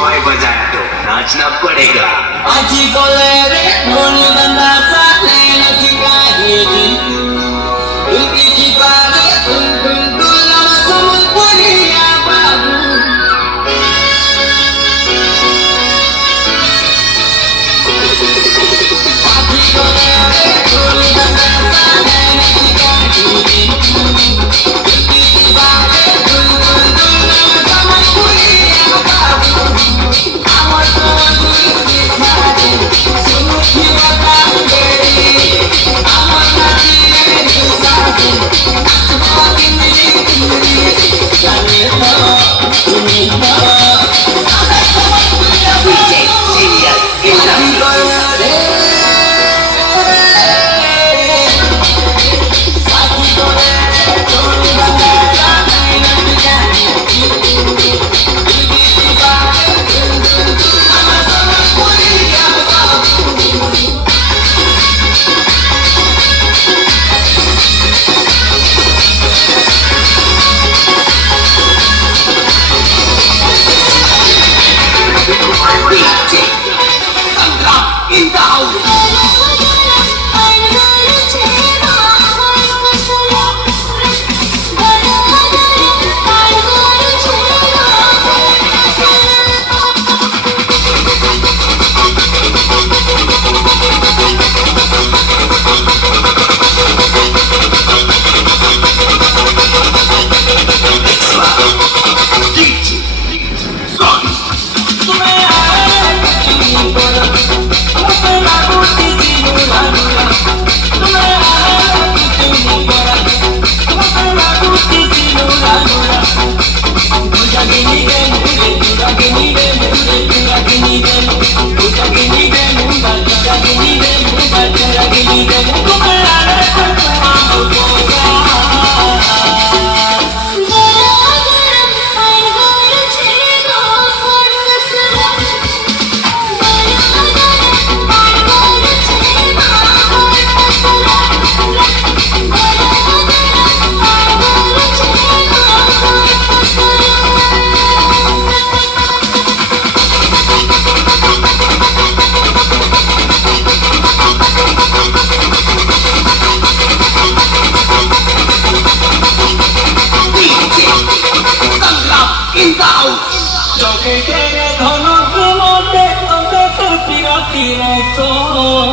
शिवाय बजाया तो नाचना पड़ेगा। आजी बोले रे धोनी बंदा साथे नची काहे दिन उनकी जीवारे तुम लवा समझ पड़िया बाबू आजी बोले रे धोनी बंदा साथे नची काहे दिन उनकी जीवारे तुम लवा समझ पड़िया बाबू আমার তোমার দিখারে সুখী বাতা গেরি আমার কাছে দুসাতে তোমাকে মিলি তুমি জানে না তুমি না আমার তোমার DJ Serious International। সাথী করে তুমি বাতা জানে না জানি DJ Sangram in the house। চোখে কেড়ে ধনক মতে অন্তত পিরাতি রসন